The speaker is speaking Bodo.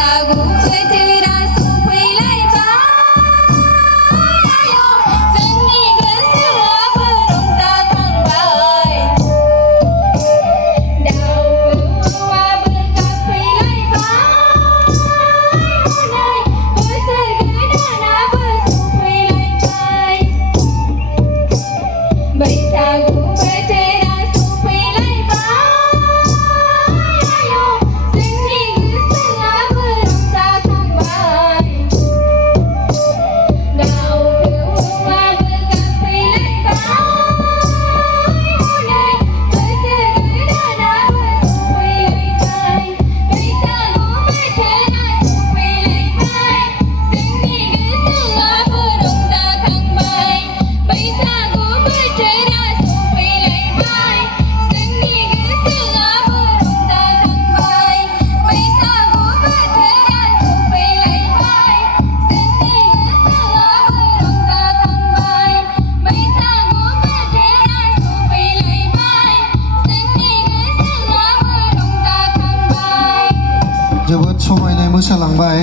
बैसागु बोथोरा सफैलायबाय आयौ जोंनि गोसोआबो रंजाखांबाय दाउ खौवौआबो गाबफैलायबाय हनै बोसोर गोदानाबो सफैलायबाय बैसागु बोथोरा सफैलायबाय आयौ जोंनि गोसोआबो रंजाखांबाय दाउ खौवौआबो गाबफैलायबाय हनै बोसोर गोदानाबो सफैलायबाय बैसागु बोथोरा सफैलायबाय जोंनि गोसोआबो रंजाखांबाय बैसागु बोथोरा सफैलायबाय जोंनि गोसोआबो रंजाखांबाय बैसागु बोथोरा सफैलायबाय जोंनि गोसोआबो रंजाखांबाय बैसागु बोथोरा सफैलायबाय जोंनि गोसोआबो रंजाखांबाय जोबोद समायनाय मोसालांबाय।